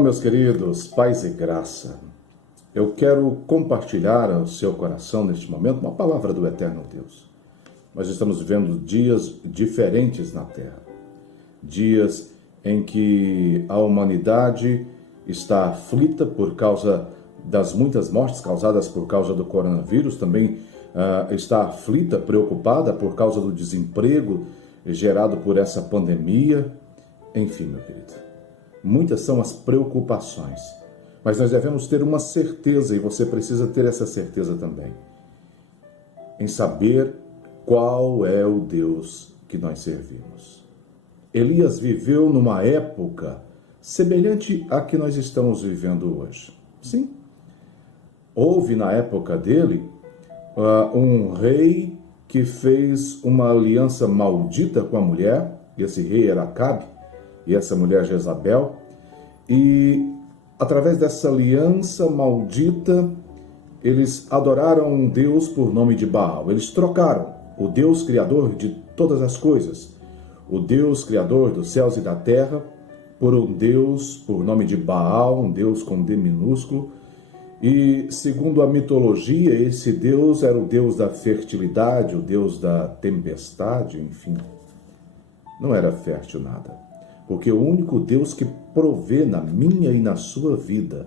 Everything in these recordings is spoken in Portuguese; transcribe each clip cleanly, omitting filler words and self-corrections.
Olá, meus queridos, paz e graça. Eu quero compartilhar ao seu coração neste momento uma palavra do eterno Deus. Nós estamos vivendo dias diferentes na Terra. Dias em que a humanidade está aflita por causa das muitas mortes causadas por causa do coronavírus, também está aflita, preocupada por causa do desemprego gerado por essa pandemia. Enfim, meu querido, muitas são as preocupações, mas nós devemos ter uma certeza, e você precisa ter essa certeza também, em saber qual é o Deus que nós servimos. Elias viveu numa época semelhante à que nós estamos vivendo hoje. Sim, houve na época dele um rei que fez uma aliança maldita com a mulher. Esse rei era Acabe e essa mulher Jezabel, e através dessa aliança maldita eles adoraram um Deus por nome de Baal. Eles trocaram o Deus criador de todas as coisas, o Deus criador dos céus e da terra, por um Deus por nome de Baal, um Deus com D minúsculo. E segundo a mitologia, esse Deus era o Deus da fertilidade, o Deus da tempestade, enfim. Não era fértil nada, porque o único Deus que provê na minha e na sua vida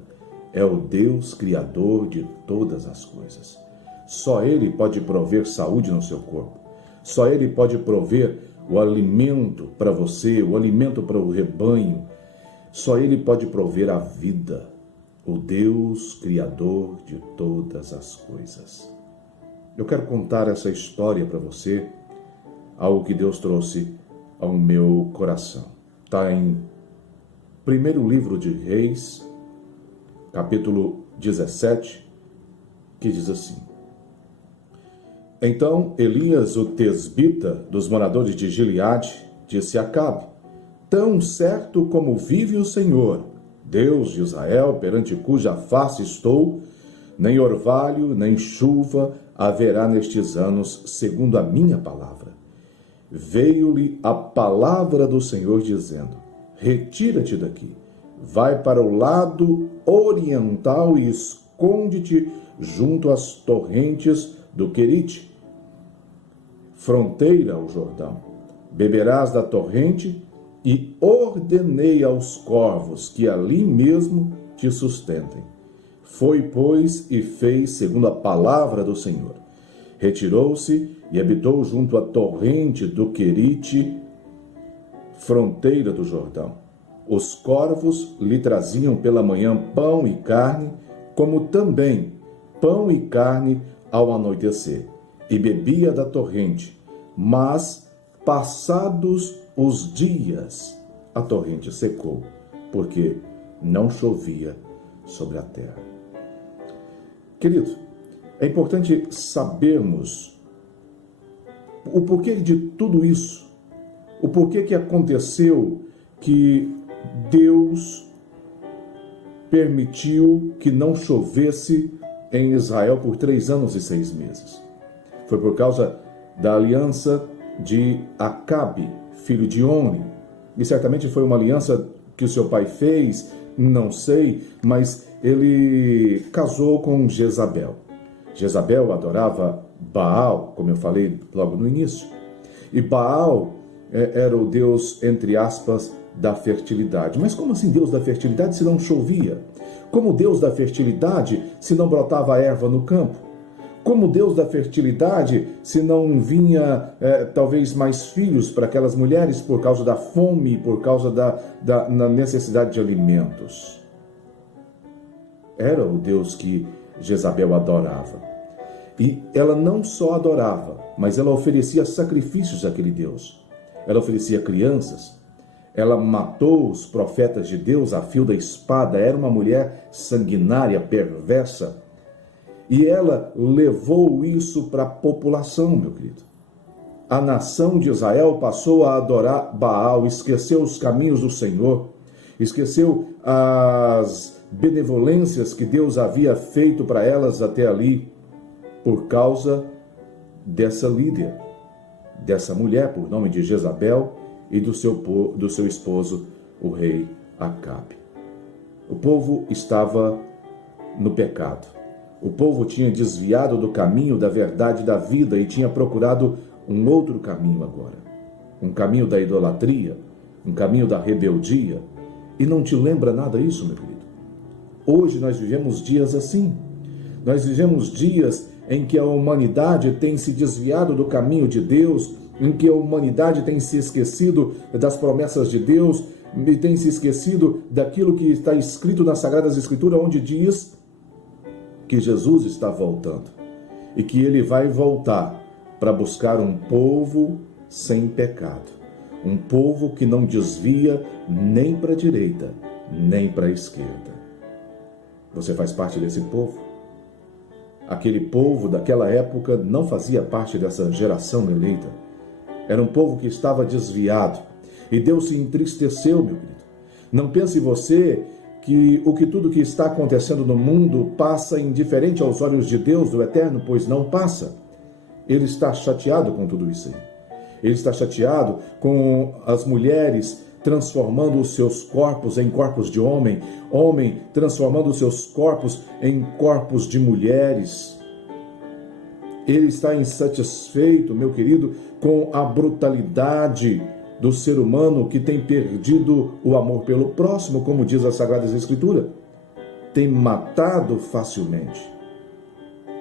é o Deus criador de todas as coisas. Só Ele pode prover saúde no seu corpo. Só Ele pode prover o alimento para você, o alimento para o rebanho. Só Ele pode prover a vida. O Deus criador de todas as coisas. Eu quero contar essa história para você, algo que Deus trouxe ao meu coração. Está em primeiro livro de Reis, capítulo 17, que diz assim: Então Elias, o tesbita dos moradores de Gileade, disse a Acabe: Tão certo como vive o Senhor, Deus de Israel, perante cuja face estou, nem orvalho, nem chuva haverá nestes anos, segundo a minha palavra. Veio-lhe a palavra do Senhor dizendo: Retira-te daqui, vai para o lado oriental e esconde-te junto às torrentes do Querite, fronteira ao Jordão. Beberás da torrente, e ordenei aos corvos que ali mesmo te sustentem. Foi, pois, e fez segundo a palavra do Senhor. Retirou-se e habitou junto à torrente do Querite, fronteira do Jordão. Os corvos lhe traziam pela manhã pão e carne, como também pão e carne ao anoitecer, e bebia da torrente. Mas, passados os dias, a torrente secou, porque não chovia sobre a terra. Querido, é importante sabermos o porquê de tudo isso, o porquê que aconteceu que Deus permitiu que não chovesse em Israel por 3 anos e 6 meses. Foi por causa da aliança de Acabe, filho de Omri, e certamente foi uma aliança que o seu pai fez, não sei, mas ele casou com Jezabel. Jezabel adorava Baal, como eu falei logo no início, e Baal era o Deus, entre aspas, da fertilidade. Mas como assim Deus da fertilidade se não chovia? Como Deus da fertilidade se não brotava erva no campo? Como Deus da fertilidade, se não vinha talvez mais filhos para aquelas mulheres por causa da fome, por causa da necessidade de alimentos? Era o Deus que Jezabel adorava. E ela não só adorava, mas ela oferecia sacrifícios àquele Deus. Ela oferecia crianças. Ela matou os profetas de Deus a fio da espada. Era uma mulher sanguinária, perversa. E ela levou isso para a população, meu querido. A nação de Israel passou a adorar Baal, esqueceu os caminhos do Senhor, esqueceu as benevolências que Deus havia feito para elas até ali, por causa dessa líder, dessa mulher, por nome de Jezabel, e do seu esposo, o rei Acabe. O povo estava no pecado. O povo tinha desviado do caminho da verdade da vida e tinha procurado um outro caminho agora. Um caminho da idolatria, um caminho da rebeldia. E não te lembra nada isso, meu querido? Hoje nós vivemos dias assim. Nós vivemos dias em que a humanidade tem se desviado do caminho de Deus, em que a humanidade tem se esquecido das promessas de Deus e tem se esquecido daquilo que está escrito nas Sagradas Escrituras, onde diz que Jesus está voltando e que ele vai voltar para buscar um povo sem pecado, um povo que não desvia nem para a direita, nem para a esquerda. Você faz parte desse povo? Aquele povo daquela época não fazia parte dessa geração eleita. Era um povo que estava desviado. E Deus se entristeceu, meu querido. Não pense você que tudo que está acontecendo no mundo passa indiferente aos olhos de Deus, do Eterno, pois não passa. Ele está chateado com tudo isso aí. Ele está chateado com as mulheres transformando os seus corpos em corpos de homem, homem transformando os seus corpos em corpos de mulheres. Ele está insatisfeito, meu querido, com a brutalidade do ser humano que tem perdido o amor pelo próximo, como diz as Sagradas Escrituras. Tem matado facilmente.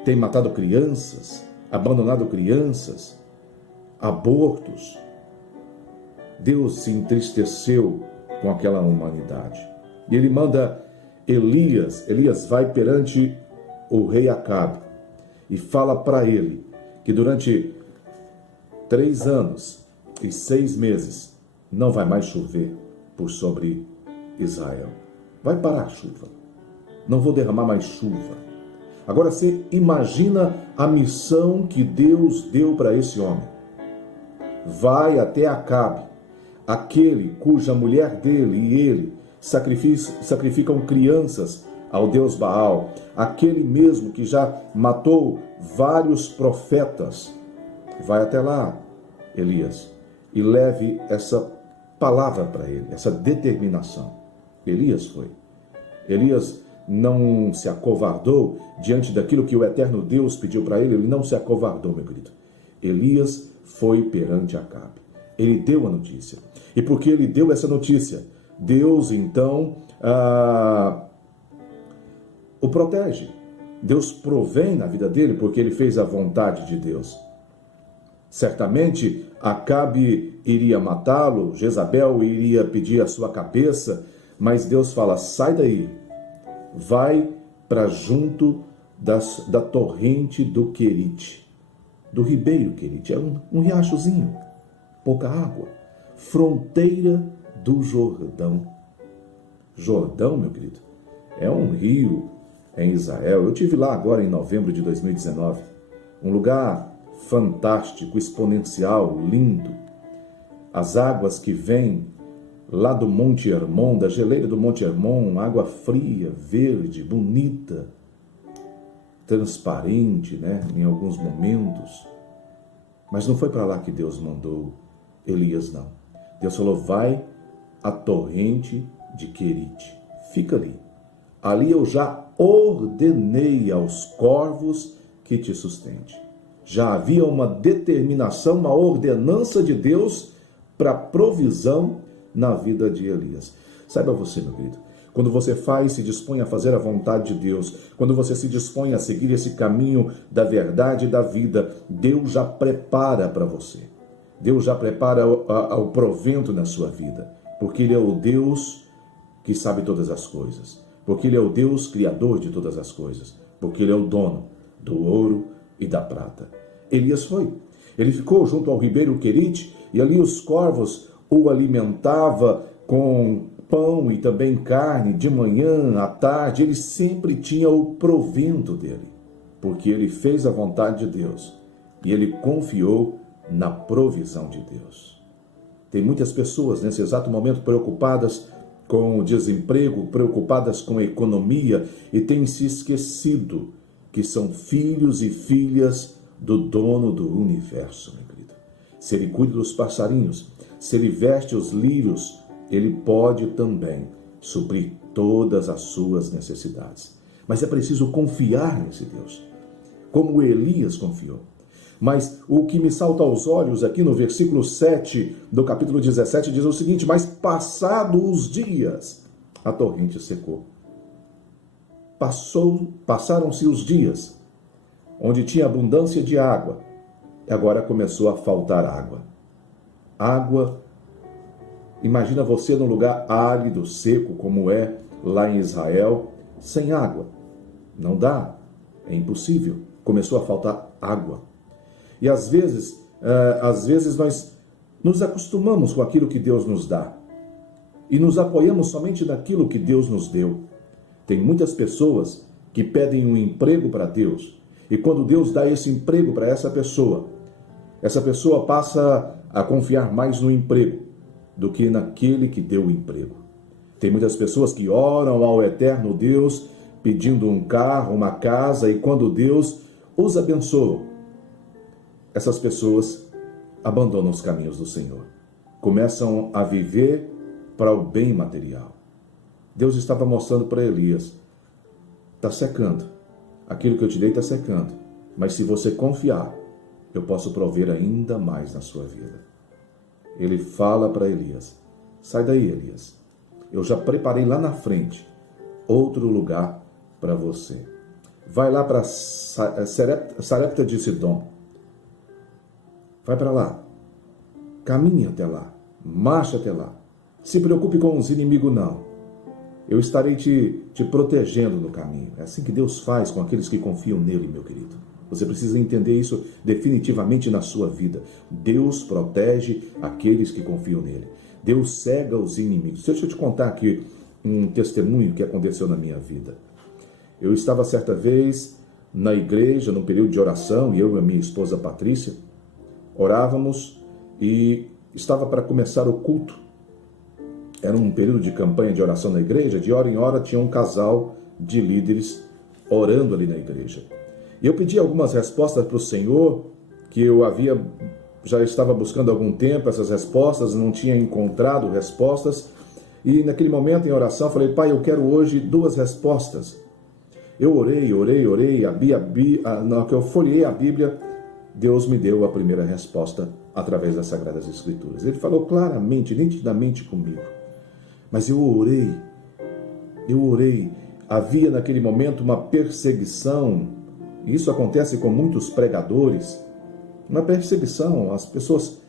Tem matado crianças, abandonado crianças, abortos. Deus se entristeceu com aquela humanidade. E ele manda Elias vai perante o rei Acabe e fala para ele que durante 3 anos e 6 meses não vai mais chover por sobre Israel. Vai parar a chuva. Não vou derramar mais chuva. Agora você imagina a missão que Deus deu para esse homem. Vai até Acabe, aquele cuja mulher dele e ele sacrificam crianças ao deus Baal, aquele mesmo que já matou vários profetas. Vai até lá, Elias, e leve essa palavra para ele, essa determinação. Elias foi. Elias não se acovardou diante daquilo que o eterno Deus pediu para ele, ele não se acovardou, meu querido. Elias foi perante Acabe. Ele deu a notícia. E porque ele deu essa notícia, Deus então o protege. Deus provém na vida dele porque ele fez a vontade de Deus. Certamente Acabe iria matá-lo, Jezabel iria pedir a sua cabeça, mas Deus fala: sai daí, vai para junto da torrente do Querite, do ribeiro Querite, é um riachozinho, pouca água, fronteira do Jordão. Jordão, meu querido, é um rio em Israel. Eu estive lá agora em novembro de 2019, um lugar fantástico, exponencial, lindo. As águas que vêm lá do Monte Hermon, da geleira do Monte Hermon, água fria, verde, bonita, transparente, né, em alguns momentos. Mas não foi para lá que Deus mandou Elias, não. Deus falou: vai à torrente de Querite, fica ali. Ali eu já ordenei aos corvos que te sustente. Já havia uma determinação, uma ordenança de Deus para provisão na vida de Elias. Saiba você, meu querido, quando você se dispõe a fazer a vontade de Deus, quando você se dispõe a seguir esse caminho da verdade e da vida, Deus já prepara para você. Deus já prepara o provento na sua vida, porque Ele é o Deus que sabe todas as coisas, porque Ele é o Deus criador de todas as coisas, porque Ele é o dono do ouro e da prata. Elias foi. Ele ficou junto ao ribeiro Querite e ali os corvos o alimentavam com pão e também carne de manhã, à tarde. Ele sempre tinha o provento dele, porque ele fez a vontade de Deus e ele confiou na provisão de Deus. Tem muitas pessoas nesse exato momento preocupadas com o desemprego, preocupadas com a economia e têm se esquecido que são filhos e filhas do dono do universo, meu querido. Se ele cuida dos passarinhos, se ele veste os lírios, ele pode também suprir todas as suas necessidades. Mas é preciso confiar nesse Deus, como Elias confiou. Mas o que me salta aos olhos aqui no versículo 7 do capítulo 17 diz o seguinte: mas passados os dias, a torrente secou. Passaram-se os dias, onde tinha abundância de água, e agora começou a faltar água. Água, imagina você num lugar árido, seco, como é lá em Israel, sem água. Não dá, é impossível. Começou a faltar água. E às vezes nós nos acostumamos com aquilo que Deus nos dá e nos apoiamos somente naquilo que Deus nos deu. Tem muitas pessoas que pedem um emprego para Deus, e quando Deus dá esse emprego para essa pessoa passa a confiar mais no emprego do que naquele que deu o emprego. Tem muitas pessoas que oram ao eterno Deus pedindo um carro, uma casa, e quando Deus os abençoa, essas pessoas abandonam os caminhos do Senhor, começam a viver para o bem material. Deus estava mostrando para Elias: está secando, aquilo que eu te dei está secando, mas se você confiar, eu posso prover ainda mais na sua vida. Ele fala para Elias: sai daí, Elias, eu já preparei lá na frente outro lugar para você. Vai lá para Sarepta de Sidom, vai para lá, caminhe até lá, marche até lá, se preocupe com os inimigos não, eu estarei te protegendo no caminho. É assim que Deus faz com aqueles que confiam nele, meu querido. Você precisa entender isso definitivamente na sua vida. Deus protege aqueles que confiam nele. Deus cega os inimigos. Deixa eu te contar aqui um testemunho que aconteceu na minha vida. Eu estava certa vez na igreja, num período de oração, e eu e a minha esposa Patrícia orávamos e estava para começar o culto. Era um período de campanha de oração na igreja. De hora em hora tinha um casal de líderes orando ali na igreja. E eu pedi algumas respostas para o Senhor, que eu já estava buscando há algum tempo essas respostas, não tinha encontrado respostas. E naquele momento em oração eu falei: Pai, eu quero hoje 2 respostas. Eu orei, na que eu folhei a Bíblia, Deus me deu a primeira resposta através das Sagradas Escrituras. Ele falou claramente, nitidamente comigo. Mas eu orei. Havia naquele momento uma perseguição. Isso acontece com muitos pregadores. Uma perseguição, as pessoas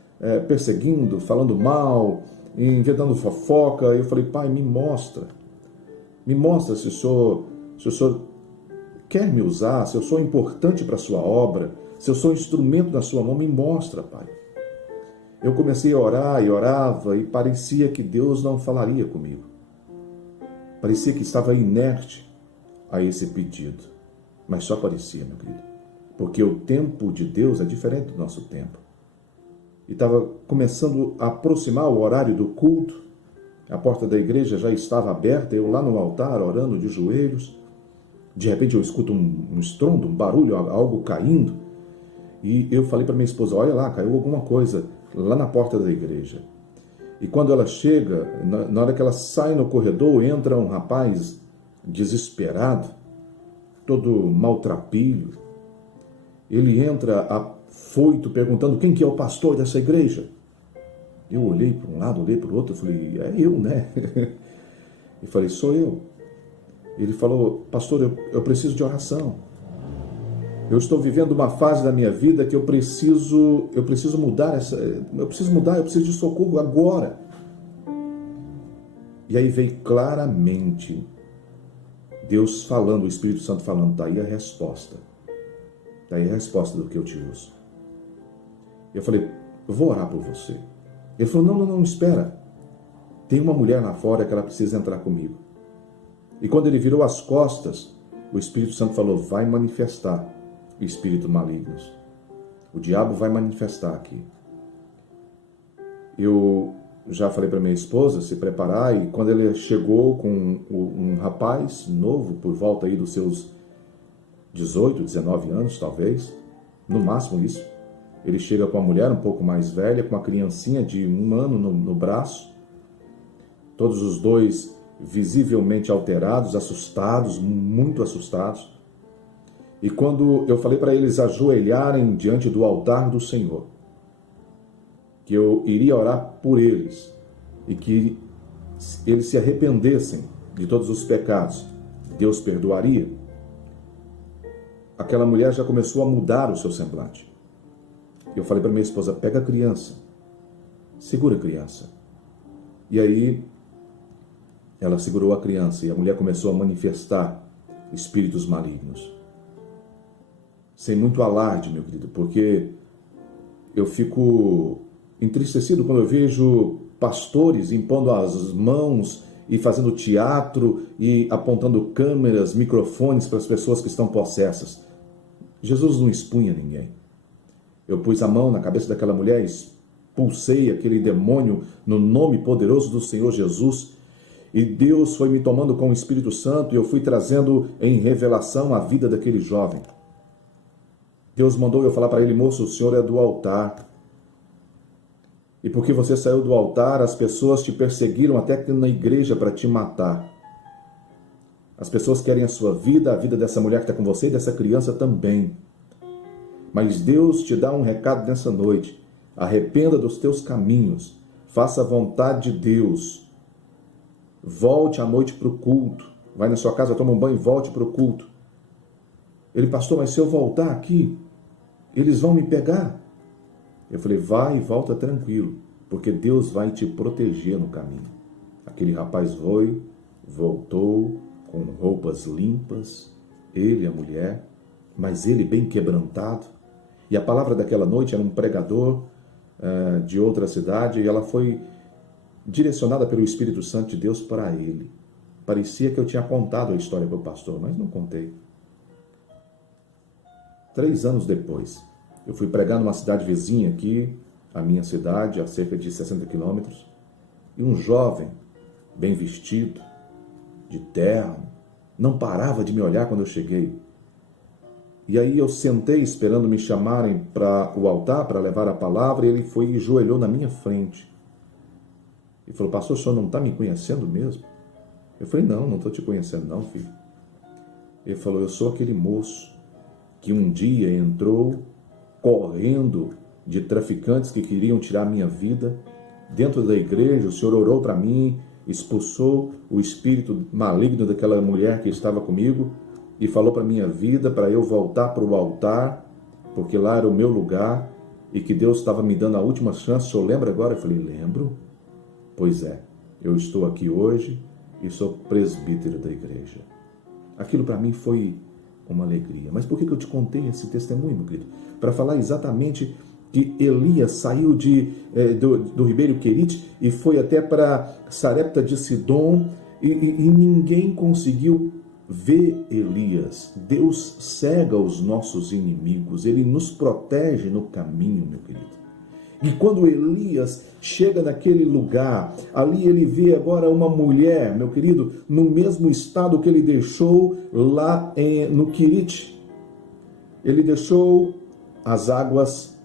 perseguindo, falando mal, inventando fofoca. Eu falei: Pai, me mostra se o Senhor quer me usar, se eu sou importante para a sua obra, se eu sou instrumento na sua mão, me mostra, Pai. Eu comecei a orar e orava e parecia que Deus não falaria comigo. Parecia que estava inerte a esse pedido. Mas só parecia, meu querido. Porque o tempo de Deus é diferente do nosso tempo. E estava começando a aproximar o horário do culto. A porta da igreja já estava aberta, eu lá no altar orando de joelhos. De repente eu escuto um estrondo, um barulho, algo caindo. E eu falei para minha esposa: olha lá, caiu alguma coisa lá na porta da igreja. E quando ela chega, na hora que ela sai no corredor, entra um rapaz desesperado, todo maltrapilho. Ele entra afoito, perguntando: quem que é o pastor dessa igreja? Eu olhei para um lado, olhei para o outro, falei: é eu, né? E falei: sou eu. Ele falou: pastor, eu preciso de oração. Eu estou vivendo uma fase da minha vida que eu preciso mudar, eu preciso de socorro agora. E aí veio claramente Deus falando, o Espírito Santo falando: está aí a resposta. Está aí a resposta do que eu te uso. Eu falei: eu vou orar por você. Ele falou: não, espera. Tem uma mulher lá fora que ela precisa entrar comigo. E quando ele virou as costas, o Espírito Santo falou: vai manifestar espíritos malignos. O diabo vai manifestar aqui. Eu já falei para minha esposa se preparar, e quando ele chegou com um rapaz novo, por volta aí dos seus 18, 19 anos, talvez, no máximo isso, ele chega com uma mulher um pouco mais velha, com uma criancinha de 1 ano no braço, todos os dois visivelmente alterados, assustados, muito assustados. E quando eu falei para eles ajoelharem diante do altar do Senhor, que eu iria orar por eles e que eles se arrependessem de todos os pecados, Deus perdoaria, aquela mulher já começou a mudar o seu semblante. Eu falei para minha esposa, pega a criança, segura a criança. E aí ela segurou a criança e a mulher começou a manifestar espíritos malignos. Sem muito alarde, meu querido, porque eu fico entristecido quando eu vejo pastores impondo as mãos e fazendo teatro e apontando câmeras, microfones para as pessoas que estão possessas. Jesus não expunha ninguém. Eu pus a mão na cabeça daquela mulher, expulsei aquele demônio no nome poderoso do Senhor Jesus, e Deus foi me tomando com o Espírito Santo e eu fui trazendo em revelação a vida daquele jovem. Deus mandou eu falar para ele, moço, o senhor é do altar. E porque você saiu do altar, as pessoas te perseguiram até na igreja para te matar. As pessoas querem a sua vida, a vida dessa mulher que está com você e dessa criança também. Mas Deus te dá um recado nessa noite. Arrependa dos teus caminhos. Faça a vontade de Deus. Volte à noite para o culto. Vai na sua casa, toma um banho e volte para o culto. Ele, pastor, mas se eu voltar aqui, eles vão me pegar. Eu falei, vai e volta tranquilo, porque Deus vai te proteger no caminho. Aquele rapaz voltou com roupas limpas, ele e a mulher, mas ele bem quebrantado. E a palavra daquela noite era um pregador de outra cidade, e ela foi direcionada pelo Espírito Santo de Deus para ele. Parecia que eu tinha contado a história para o pastor, mas não contei. 3 anos depois, eu fui pregar numa cidade vizinha aqui, a minha cidade, a cerca de 60 quilômetros, e um jovem, bem vestido, de terno, não parava de me olhar quando eu cheguei. E aí eu sentei esperando me chamarem para o altar, para levar a palavra, e ele foi e ajoelhou na minha frente. E falou, pastor, o senhor não está me conhecendo mesmo? Eu falei, não estou te conhecendo não, filho. Ele falou, eu sou aquele moço que um dia entrou correndo de traficantes que queriam tirar minha vida. Dentro da igreja, o Senhor orou para mim, expulsou o espírito maligno daquela mulher que estava comigo e falou para minha vida, para eu voltar para o altar, porque lá era o meu lugar e que Deus estava me dando a última chance. O senhor lembra agora? Eu falei, lembro. Pois é, eu estou aqui hoje e sou presbítero da igreja. Aquilo para mim foi uma alegria. Mas por que eu te contei esse testemunho, meu querido? Para falar exatamente que Elias saiu do Ribeiro Querite e foi até para Sarepta de Sidom e ninguém conseguiu ver Elias. Deus cega os nossos inimigos, ele nos protege no caminho, meu querido. E quando Elias chega naquele lugar, ali ele vê agora uma mulher, meu querido, no mesmo estado que ele deixou lá no Querite. Ele deixou as águas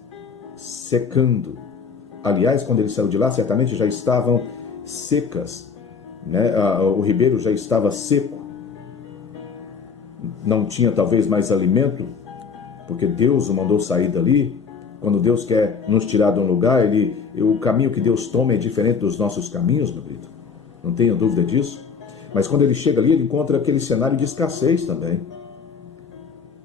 secando. Aliás, quando ele saiu de lá, certamente já estavam secas, né? O ribeiro já estava seco. Não tinha talvez mais alimento, porque Deus o mandou sair dali. Quando Deus quer nos tirar de um lugar, o caminho que Deus toma é diferente dos nossos caminhos, meu querido. Não tenha dúvida disso. Mas quando ele chega ali, ele encontra aquele cenário de escassez também.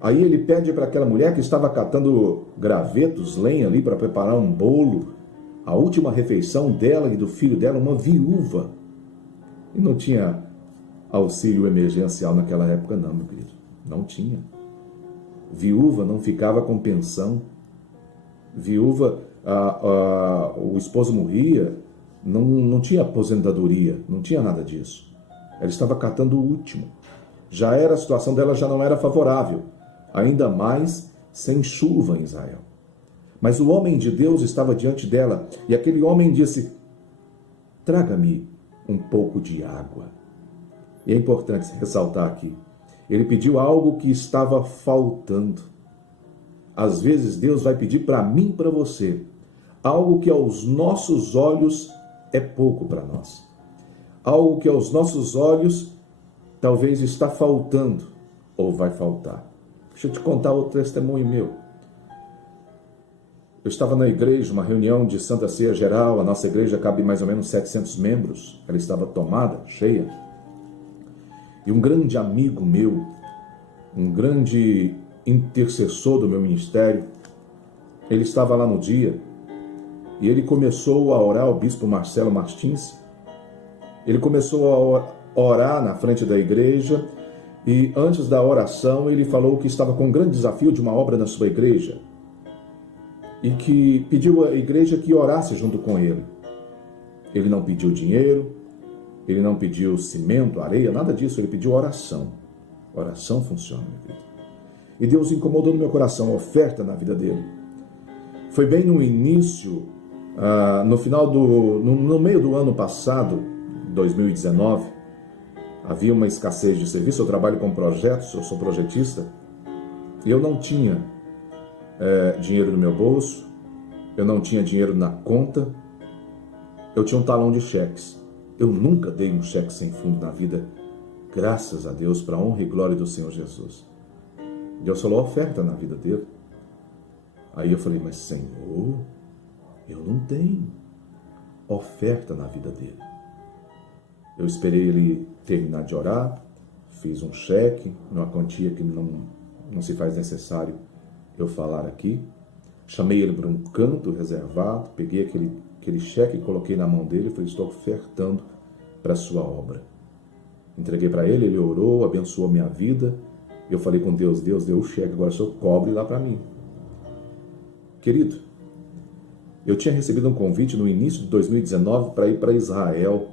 Aí ele pede para aquela mulher que estava catando gravetos, lenha ali para preparar um bolo, a última refeição dela e do filho dela, uma viúva. E não tinha auxílio emergencial naquela época não, meu querido. Não tinha. Viúva não ficava com pensão. Viúva, o esposo morria, não tinha aposentadoria, não tinha nada disso. Ela estava catando o último. A situação dela já não era favorável, ainda mais sem chuva em Israel. Mas o homem de Deus estava diante dela, e aquele homem disse, traga-me um pouco de água. E é importante ressaltar aqui, ele pediu algo que estava faltando. Às vezes Deus vai pedir para mim e para você algo que aos nossos olhos é pouco para nós. algo que aos nossos olhos talvez está faltando ou vai faltar. Deixa eu te contar outro testemunho meu. Eu estava na igreja, uma reunião de Santa Ceia Geral, a nossa igreja cabe mais ou menos 700 membros, ela estava tomada, cheia, e um grande amigo meu, um grande intercessor do meu ministério, ele estava lá no dia, e ele começou a orar, o bispo Marcelo Martins, ele começou a orar na frente da igreja, e antes da oração ele falou que estava com um grande desafio de uma obra na sua igreja, e que pediu à igreja que orasse junto com ele. Ele não pediu dinheiro, ele não pediu cimento, areia, nada disso, ele pediu oração. Oração funciona, meu querido. E Deus incomodou no meu coração a oferta na vida dele. Foi bem no início, no meio do ano passado, 2019, havia uma escassez de serviço, eu trabalho com projetos, eu sou projetista, e eu não tinha dinheiro no meu bolso, eu não tinha dinheiro na conta, eu tinha um talão de cheques. Eu nunca dei um cheque sem fundo na vida, graças a Deus, para a honra e glória do Senhor Jesus. Deus falou oferta na vida dele. Aí eu falei, mas Senhor, eu não tenho oferta na vida dele. Eu esperei ele terminar de orar, fiz um cheque, numa quantia que não se faz necessário eu falar aqui, chamei ele para um canto reservado, peguei aquele cheque e coloquei na mão dele e falei, estou ofertando para a sua obra. Entreguei para ele, ele orou, abençoou a minha vida, eu falei com Deus, Deus deu o cheque, agora o Senhor cobre lá para mim. Querido, eu tinha recebido um convite no início de 2019 para ir para Israel.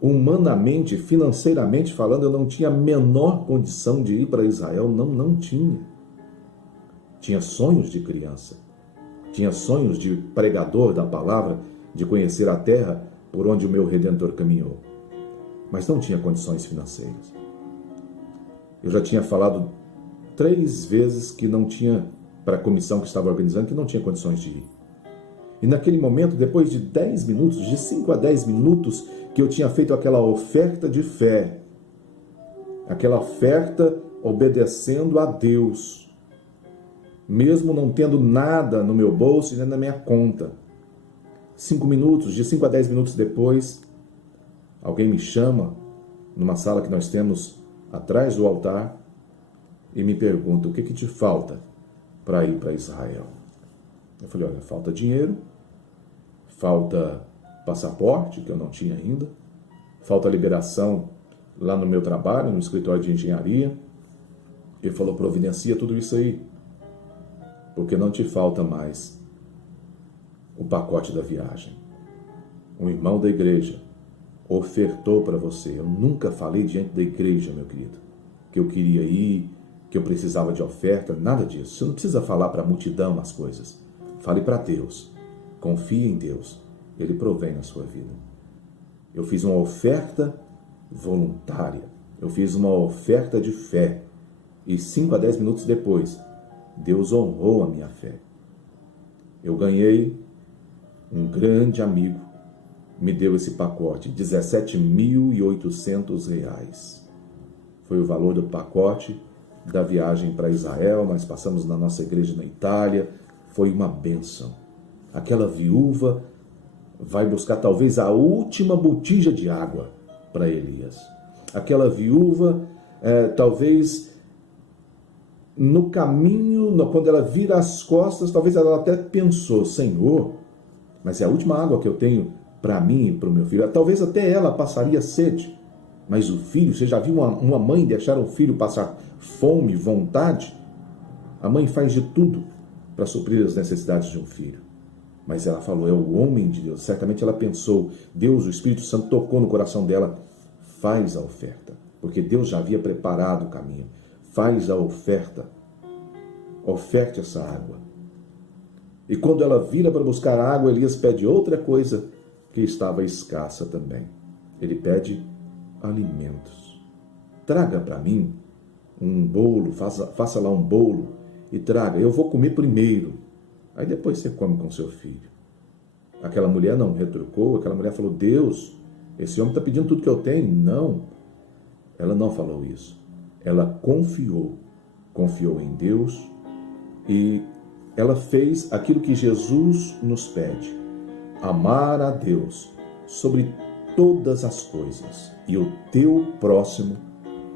Humanamente, financeiramente falando, eu não tinha a menor condição de ir para Israel, não tinha. Tinha sonhos de criança, tinha sonhos de pregador da palavra, de conhecer a terra por onde o meu Redentor caminhou, mas não tinha condições financeiras. Eu já tinha falado 3 vezes que não tinha, para a comissão que estava organizando, que não tinha condições de ir. E naquele momento, depois de 10 minutos, de 5 a 10 minutos, que eu tinha feito aquela oferta de fé, aquela oferta obedecendo a Deus, mesmo não tendo nada no meu bolso e nem na minha conta. 5 minutos, de 5 a 10 minutos depois, alguém me chama numa sala que nós temos atrás do altar e me pergunta, o que te falta para ir para Israel? Eu falei, olha, falta dinheiro, falta passaporte, que eu não tinha ainda, falta liberação lá no meu trabalho, no escritório de engenharia. Ele falou, providencia tudo isso aí, porque não te falta mais o pacote da viagem. Um irmão da igreja ofertou para você. Eu nunca falei diante da igreja, meu querido, que eu queria ir, que eu precisava de oferta, nada disso. Você não precisa falar para a multidão as coisas. Fale para Deus. Confie em Deus. Ele provém na sua vida. Eu fiz uma oferta voluntária. Eu fiz uma oferta de fé. E 5 a 10 minutos depois, Deus honrou a minha fé. Eu ganhei, um grande amigo me deu esse pacote, R$17.800. Foi o valor do pacote da viagem para Israel. Nós passamos na nossa igreja na Itália, foi uma bênção. Aquela viúva vai buscar talvez a última botija de água para Elias. Aquela viúva, talvez no caminho, quando ela vira as costas, talvez ela até pensou, Senhor, mas é a última água que eu tenho para mim e para o meu filho. Talvez até ela passaria sede, mas o filho, você já viu uma mãe deixar o filho passar fome, vontade? A mãe faz de tudo para suprir as necessidades de um filho. Mas ela falou, é o homem de Deus. Certamente ela pensou, Deus, o Espírito Santo tocou no coração dela, faz a oferta, porque Deus já havia preparado o caminho. Faz a oferta, oferte essa água. E quando ela vira para buscar água, Elias pede outra coisa que estava escassa também. Ele pede alimentos. Traga para mim um bolo, faça lá um bolo e traga. Eu vou comer primeiro, aí depois você come com seu filho. Aquela mulher não retrucou, aquela mulher falou, Deus Esse homem está pedindo tudo que eu tenho. Não, ela não falou isso. Ela confiou em Deus e ela fez aquilo que Jesus nos pede: amar a Deus sobre todas as coisas e o teu próximo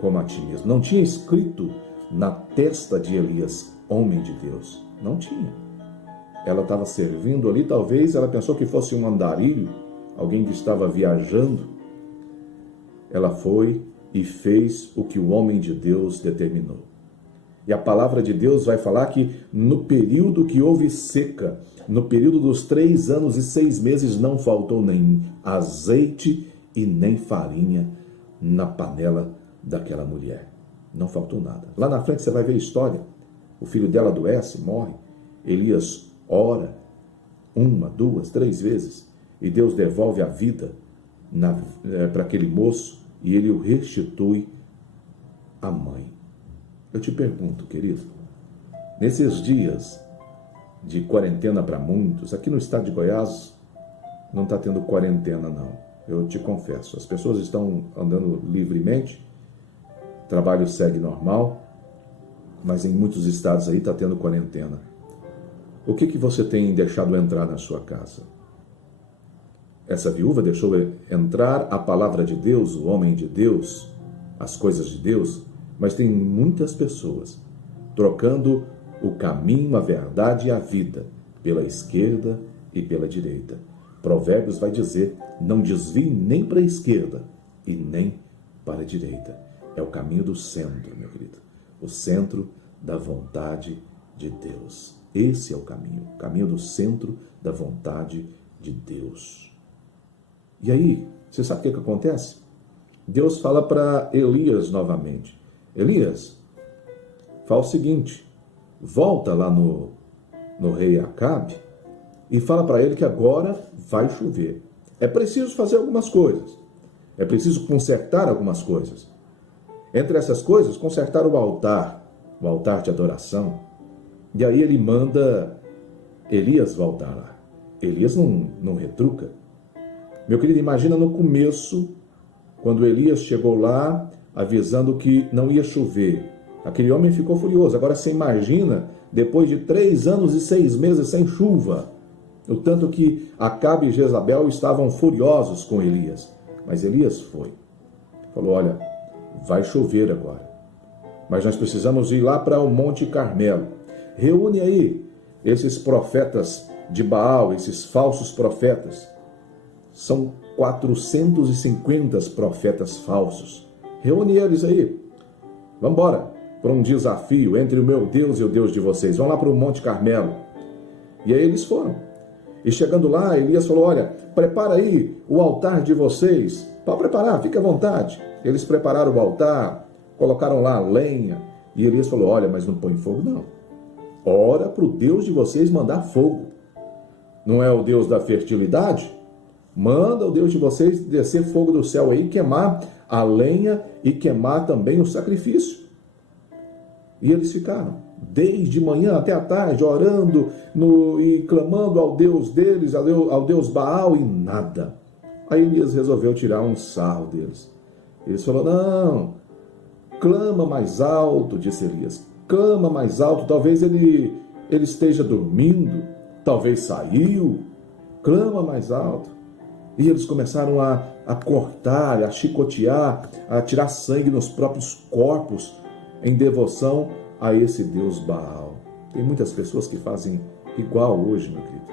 como a ti mesmo. Não tinha escrito na testa de Elias, homem de Deus. Não tinha. Ela estava servindo ali, talvez ela pensou que fosse um andarilho, alguém que estava viajando. Ela foi e fez o que o homem de Deus determinou. E a palavra de Deus vai falar que no período que houve seca, no período dos 3 anos e 6 meses, não faltou nem azeite e nem farinha na panela daquela mulher. Não faltou nada. Lá na frente você vai ver a história. O filho dela adoece, morre. Elias ora 1, 2, 3 vezes e Deus devolve a vida para aquele moço e ele o restitui à mãe. Eu te pergunto, querido, nesses dias de quarentena para muitos, aqui no estado de Goiás não está tendo quarentena não, eu te confesso, as pessoas estão andando livremente, o trabalho segue normal, mas em muitos estados aí está tendo quarentena. O que você tem deixado entrar na sua casa? Essa viúva deixou entrar a palavra de Deus, o homem de Deus, as coisas de Deus, mas tem muitas pessoas trocando o caminho, a verdade e a vida pela esquerda e pela direita. Provérbios vai dizer: não desvie nem para a esquerda e nem para a direita. É o caminho do centro, meu querido. O centro da vontade de Deus. Esse é o caminho do centro da vontade de Deus. E aí, você sabe o que acontece? Deus fala para Elias novamente: Elias, fala o seguinte, volta lá no rei Acabe e fala para ele que agora vai chover. É preciso fazer algumas coisas. É preciso consertar algumas coisas. Entre essas coisas, consertar o altar de adoração. E aí ele manda Elias voltar lá. Elias não retruca. Meu querido, imagina no começo, quando Elias chegou lá, avisando que não ia chover. Aquele homem ficou furioso. Agora você imagina, depois de 3 anos e 6 meses sem chuva, o tanto que Acabe e Jezabel estavam furiosos com Elias. Mas Elias foi. Falou: olha, vai chover agora. Mas nós precisamos ir lá para o Monte Carmelo. Reúne aí esses profetas de Baal, esses falsos profetas. São 450 profetas falsos. Reúne eles aí. Vamos embora para um desafio entre o meu Deus e o Deus de vocês. Vão lá para o Monte Carmelo. E aí eles foram. E chegando lá, Elias falou: olha, prepara aí o altar de vocês. Pode preparar, fique à vontade. Eles prepararam o altar, colocaram lá a lenha. E Elias falou: olha, mas não põe fogo não. Ora para o Deus de vocês mandar fogo. Não é o Deus da fertilidade? Manda o Deus de vocês descer fogo do céu aí, queimar a lenha e queimar também o sacrifício. E eles ficaram, desde manhã até a tarde, orando e clamando ao Deus deles, ao Deus Baal, e nada. Aí Elias resolveu tirar um sarro deles. Eles falaram: não, clama mais alto, disse Elias. Clama mais alto, talvez ele esteja dormindo, talvez saiu. Clama mais alto. E eles começaram a cortar, a chicotear, a tirar sangue nos próprios corpos em devoção a esse Deus Baal. Tem muitas pessoas que fazem igual hoje, meu querido.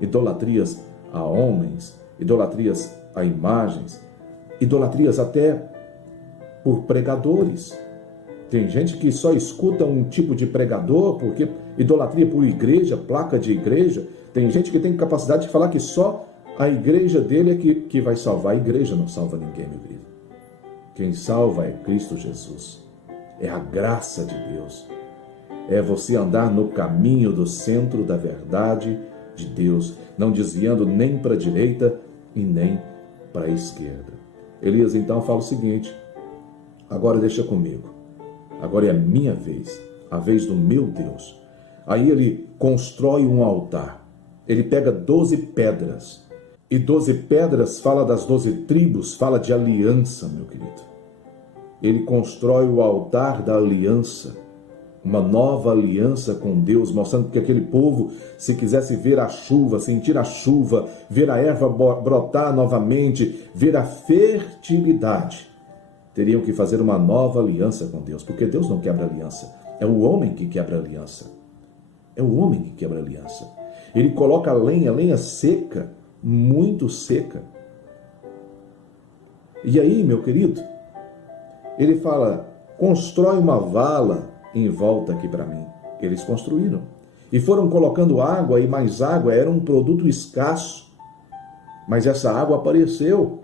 Idolatrias a homens, idolatrias a imagens, idolatrias até por pregadores. Tem gente que só escuta um tipo de pregador, porque idolatria por igreja, placa de igreja. Tem gente que tem capacidade de falar que só a igreja dele é que vai salvar. A igreja não salva ninguém, meu querido. Quem salva é Cristo Jesus. É a graça de Deus. É você andar no caminho do centro da verdade de Deus, não desviando nem para a direita e nem para a esquerda. Elias então fala o seguinte: agora deixa comigo. Agora é a minha vez, a vez do meu Deus. Aí ele constrói um altar. Ele pega 12 pedras E 12 pedras fala das 12 tribos, fala de aliança, meu querido. Ele constrói o altar da aliança, uma nova aliança com Deus, mostrando que aquele povo, se quisesse ver a chuva, sentir a chuva, ver a erva brotar novamente, ver a fertilidade, teriam que fazer uma nova aliança com Deus, porque Deus não quebra aliança, é o homem que quebra aliança. É o homem que quebra aliança. Ele coloca a lenha seca, muito seca. E aí, meu querido, ele fala, constrói uma vala em volta aqui para mim. Eles construíram. E foram colocando água e mais água, era um produto escasso. Mas essa água apareceu.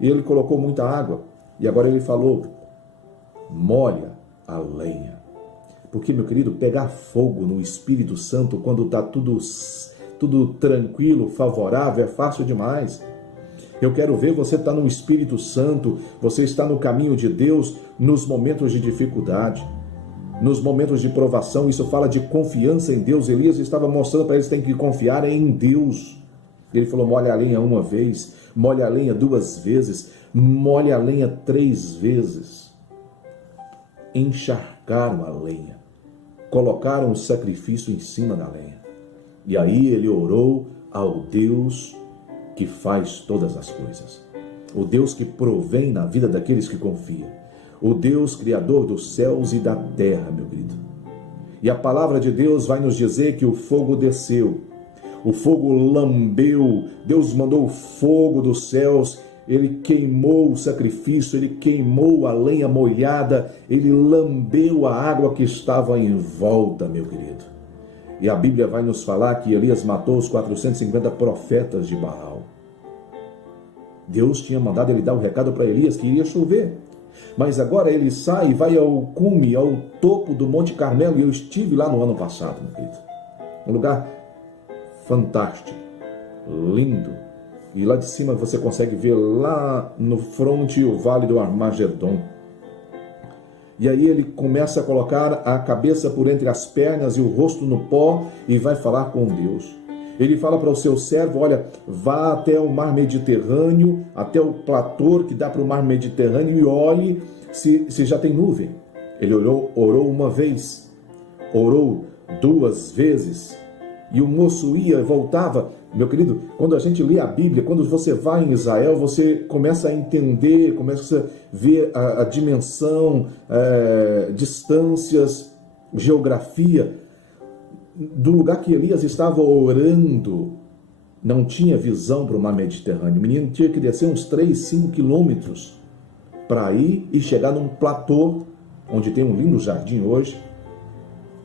E ele colocou muita água. E agora ele falou, molha a lenha. Porque, meu querido, pegar fogo no Espírito Santo quando está tudo tranquilo, favorável, é fácil demais. Eu quero ver você estar no Espírito Santo, você está no caminho de Deus nos momentos de dificuldade, nos momentos de provação. Isso fala de confiança em Deus. Elias estava mostrando para eles que tem que confiar em Deus. Ele falou, molha a lenha uma vez, molha a lenha 2 vezes, molha a lenha 3 vezes. Encharcaram a lenha, colocaram o sacrifício em cima da lenha. E aí ele orou ao Deus que faz todas as coisas. O Deus que provém na vida daqueles que confiam. O Deus criador dos céus e da terra, meu querido. E a palavra de Deus vai nos dizer que o fogo desceu. O fogo lambeu. Deus mandou o fogo dos céus. Ele queimou o sacrifício, ele queimou a lenha molhada, ele lambeu a água que estava em volta, meu querido. E a Bíblia vai nos falar que Elias matou os 450 profetas de Baal. Deus tinha mandado ele dar o recado para Elias que iria chover. Mas agora ele sai e vai ao cume, ao topo do Monte Carmelo. E eu estive lá no ano passado, meu querido. Um lugar fantástico, lindo. E lá de cima você consegue ver lá no fronte o Vale do Armagedon. E aí ele começa a colocar a cabeça por entre as pernas e o rosto no pó e vai falar com Deus. Ele fala para o seu servo, olha, vá até o mar Mediterrâneo, até o platô que dá para o mar Mediterrâneo e olhe se já tem nuvem. Ele orou uma vez, orou 2 vezes, e o moço ia e voltava. Meu querido, quando a gente lê a Bíblia, quando você vai em Israel, você começa a entender, começa a ver a dimensão, distâncias, geografia do lugar que Elias estava orando. Não tinha visão para o mar Mediterrâneo. O menino tinha que descer uns 3, 5 quilômetros para ir e chegar num platô, onde tem um lindo jardim hoje,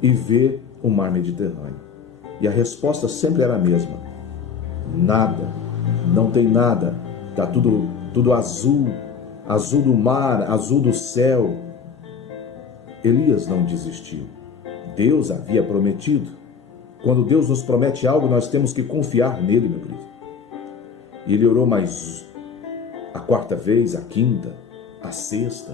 e ver o mar Mediterrâneo. E a resposta sempre era a mesma. Nada, não tem nada, está tudo azul, azul do mar, azul do céu. Elias não desistiu. Deus havia prometido. Quando Deus nos promete algo, nós temos que confiar nele, meu querido. E ele orou mais a 4ª vez, a 5ª, a 6ª.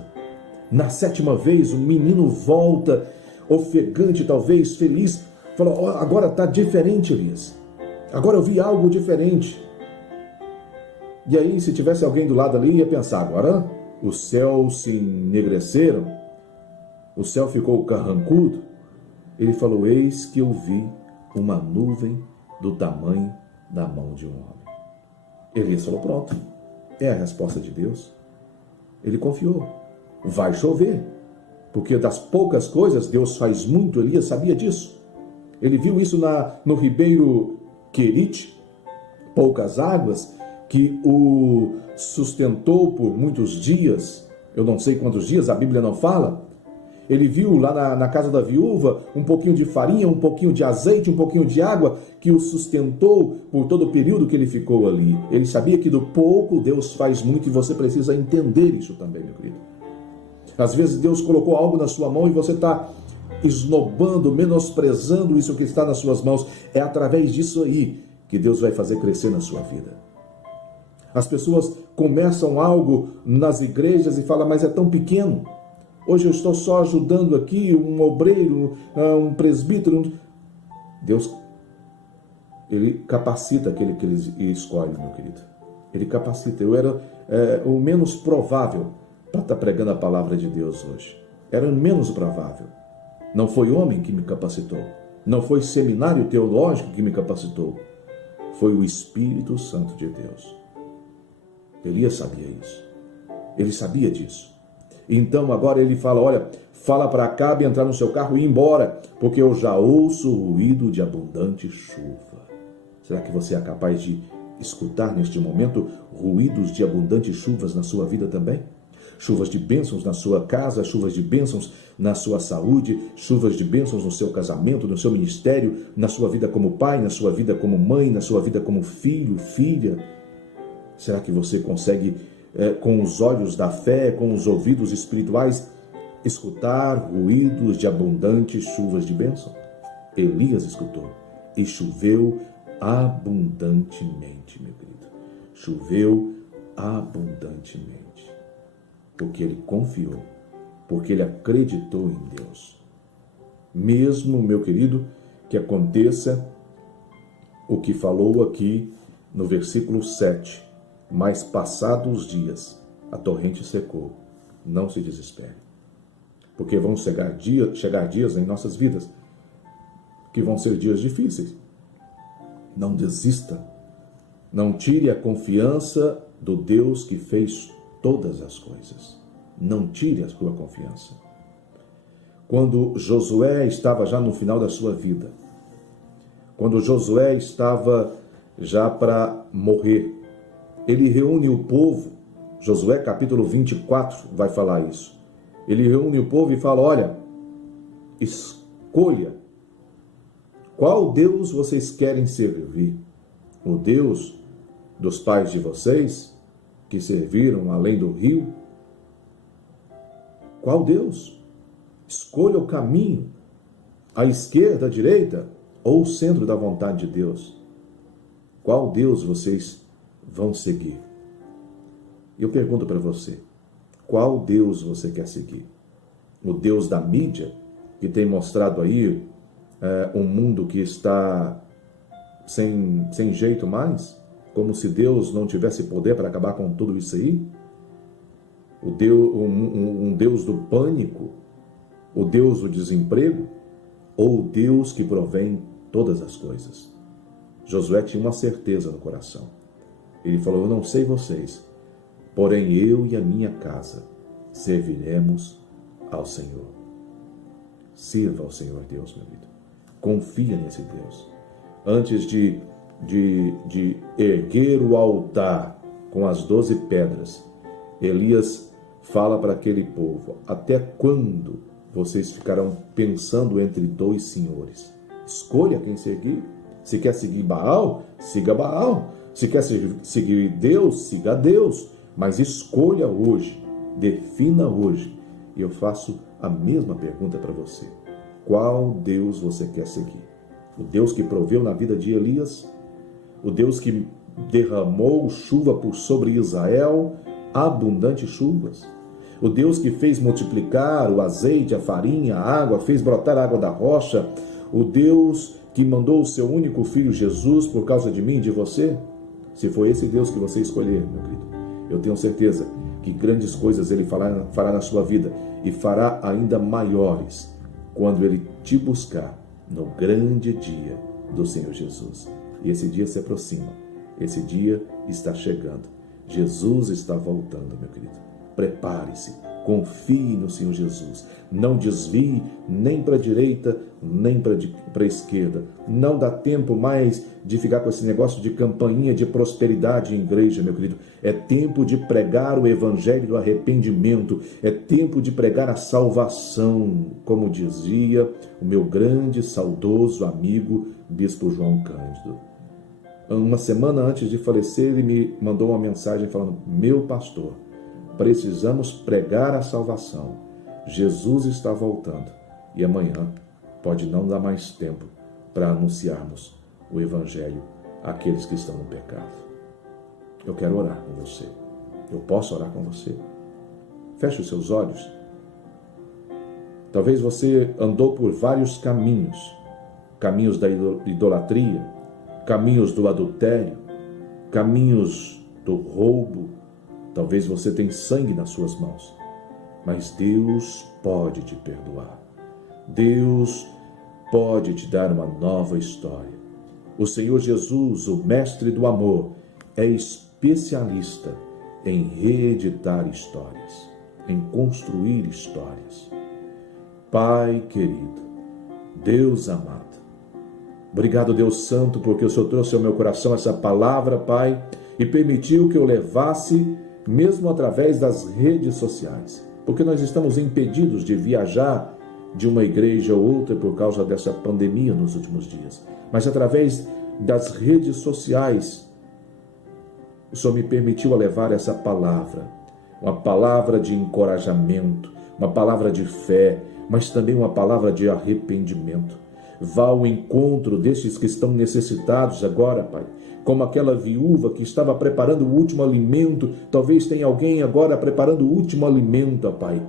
Na 7ª vez, o menino volta, ofegante, talvez, feliz. Falou, oh, agora está diferente, Elias. Agora eu vi algo diferente. E aí, se tivesse alguém do lado ali, ia pensar, agora os céus se enegreceram, o céu ficou carrancudo. Ele falou, eis que eu vi uma nuvem do tamanho da mão de um homem. Elias falou, pronto, é a resposta de Deus. Ele confiou, vai chover, porque das poucas coisas Deus faz muito. Elias sabia disso. Ele viu isso no ribeiro Querite, poucas águas, que o sustentou por muitos dias. Eu não sei quantos dias, a Bíblia não fala. Ele viu lá na casa da viúva um pouquinho de farinha, um pouquinho de azeite, um pouquinho de água, que o sustentou por todo o período que ele ficou ali. Ele sabia que do pouco Deus faz muito, e você precisa entender isso também, meu querido. Às vezes Deus colocou algo na sua mão e você está esnobando, menosprezando isso que está nas suas mãos. É através disso aí que Deus vai fazer crescer na sua vida. As pessoas começam algo nas igrejas e falam, mas é tão pequeno. Hoje eu estou só ajudando aqui um obreiro, um presbítero. Deus ele capacita aquele que ele escolhe, meu querido. Ele capacita. Eu era o menos provável para estar pregando a palavra de Deus hoje. Era o menos provável. Não foi homem que me capacitou. Não foi seminário teológico que me capacitou. Foi o Espírito Santo de Deus. Elias sabia isso. Ele sabia disso. Então agora ele fala, olha, fala para Acabe entrar no seu carro e ir embora, porque eu já ouço o ruído de abundante chuva. Será que você é capaz de escutar neste momento ruídos de abundantes chuvas na sua vida também? Chuvas de bênçãos na sua casa, chuvas de bênçãos na sua saúde, chuvas de bênçãos no seu casamento, no seu ministério, na sua vida como pai, na sua vida como mãe, na sua vida como filho, filha. Será que você consegue, com os olhos da fé, com os ouvidos espirituais, escutar ruídos de abundantes chuvas de bênção? Elias escutou e choveu abundantemente, meu querido. Choveu abundantemente. Porque ele confiou, porque ele acreditou em Deus. Mesmo, meu querido, que aconteça o que falou aqui no versículo 7, mas passados os dias, a torrente secou, não se desespere. Porque vão chegar dias em nossas vidas que vão ser dias difíceis. Não desista. Não tire a confiança do Deus que fez todas as coisas. Não tire a sua confiança. Quando Josué estava já no final da sua vida, quando Josué estava já para morrer, ele reúne o povo. Josué capítulo 24 vai falar isso. Ele reúne o povo e fala, olha, escolha qual Deus vocês querem servir. O Deus dos pais de vocês, que serviram além do rio? Qual Deus? Escolha o caminho, a esquerda, a direita ou o centro da vontade de Deus. Qual Deus vocês vão seguir? Eu pergunto para você, qual Deus você quer seguir? O Deus da mídia, que tem mostrado aí um mundo que está sem jeito mais? Como se Deus não tivesse poder para acabar com tudo isso aí? Um Deus do pânico? O Deus do desemprego? Ou o Deus que provém todas as coisas? Josué tinha uma certeza no coração. Ele falou, eu não sei vocês, porém eu e a minha casa serviremos ao Senhor. Sirva ao Senhor Deus, meu querido. Confia nesse Deus. Antes de erguer o altar com as 12 pedras, Elias fala para aquele povo, até quando vocês ficarão pensando entre dois senhores? Escolha quem seguir. Se quer seguir Baal, siga Baal. Se quer seguir Deus, siga Deus. Mas escolha hoje, defina hoje. E eu faço a mesma pergunta para você. Qual Deus você quer seguir? O Deus que proveu na vida de Elias? O Deus que derramou chuva por sobre Israel, abundantes chuvas? O Deus que fez multiplicar o azeite, a farinha, a água, fez brotar a água da rocha? O Deus que mandou o seu único filho Jesus por causa de mim e de você? Se for esse Deus que você escolher, meu querido, eu tenho certeza que grandes coisas Ele fará na sua vida e fará ainda maiores quando Ele te buscar no grande dia do Senhor Jesus. E esse dia se aproxima, esse dia está chegando. Jesus está voltando, meu querido. Prepare-se, confie no Senhor Jesus. Não desvie nem para a direita, nem para a esquerda. Não dá tempo mais de ficar com esse negócio de campainha de prosperidade em igreja, meu querido. É tempo de pregar o evangelho do arrependimento. É tempo de pregar a salvação, como dizia o meu grande, saudoso amigo, Bispo João Cândido. Uma semana antes de falecer, ele me mandou uma mensagem falando, meu pastor, precisamos pregar a salvação. Jesus está voltando e amanhã pode não dar mais tempo para anunciarmos o evangelho àqueles que estão no pecado. Eu quero orar com você. Eu posso orar com você? Feche os seus olhos. Talvez você andou por vários caminhos da idolatria, caminhos do adultério, caminhos do roubo. Talvez você tenha sangue nas suas mãos, mas Deus pode te perdoar. Deus pode te dar uma nova história. O Senhor Jesus, o Mestre do amor, é especialista em reeditar histórias, em construir histórias. Pai querido, Deus amado, obrigado, Deus Santo, porque o Senhor trouxe ao meu coração essa palavra, Pai, e permitiu que eu levasse, mesmo através das redes sociais, porque nós estamos impedidos de viajar de uma igreja ou outra por causa dessa pandemia nos últimos dias. Mas através das redes sociais, o Senhor me permitiu levar essa palavra, uma palavra de encorajamento, uma palavra de fé, mas também uma palavra de arrependimento. Vá ao encontro destes que estão necessitados agora, Pai, como aquela viúva que estava preparando o último alimento. Talvez tenha alguém agora preparando o último alimento, Pai.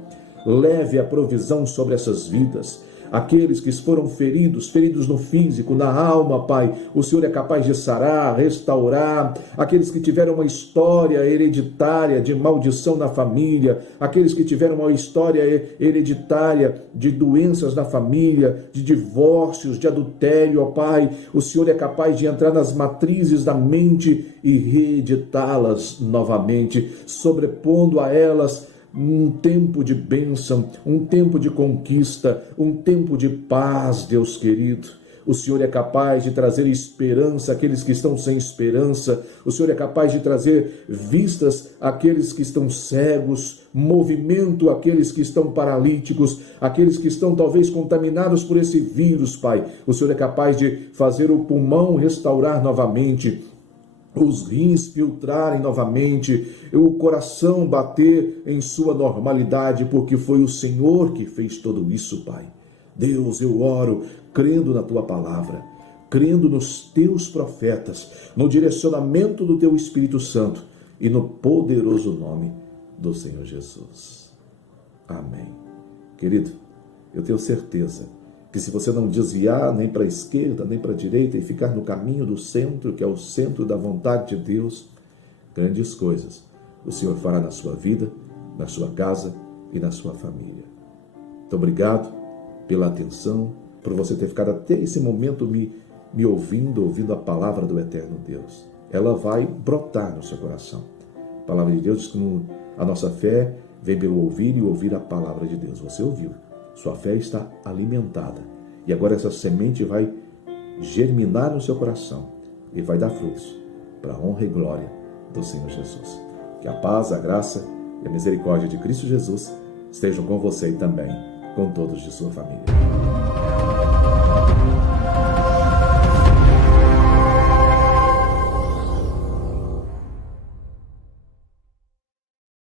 Leve a provisão sobre essas vidas. Aqueles que foram feridos no físico, na alma, Pai, o Senhor é capaz de sarar, restaurar. Aqueles que tiveram uma história hereditária de maldição na família, aqueles que tiveram uma história hereditária de doenças na família, de divórcios, de adultério, ó Pai, o Senhor é capaz de entrar nas matrizes da mente e reeditá-las novamente, sobrepondo a elas um tempo de bênção, um tempo de conquista, um tempo de paz, Deus querido. O Senhor é capaz de trazer esperança àqueles que estão sem esperança. O Senhor é capaz de trazer vistas àqueles que estão cegos, movimento àqueles que estão paralíticos, aqueles que estão talvez contaminados por esse vírus, Pai. O Senhor é capaz de fazer o pulmão restaurar novamente, os rins filtrarem novamente, o coração bater em sua normalidade, porque foi o Senhor que fez tudo isso, Pai. Deus, eu oro crendo na Tua palavra, crendo nos Teus profetas, no direcionamento do Teu Espírito Santo e no poderoso nome do Senhor Jesus. Amém. Querido, eu tenho certeza que se você não desviar nem para a esquerda, nem para a direita e ficar no caminho do centro, que é o centro da vontade de Deus, grandes coisas o Senhor fará na sua vida, na sua casa e na sua família. Muito obrigado pela atenção, por você ter ficado até esse momento me ouvindo a palavra do eterno Deus. Ela vai brotar no seu coração. A palavra de Deus diz que a nossa fé vem pelo ouvir e ouvir a palavra de Deus. Você ouviu. Sua fé está alimentada. E agora essa semente vai germinar no seu coração e vai dar frutos para a honra e glória do Senhor Jesus. Que a paz, a graça e a misericórdia de Cristo Jesus estejam com você e também com todos de sua família.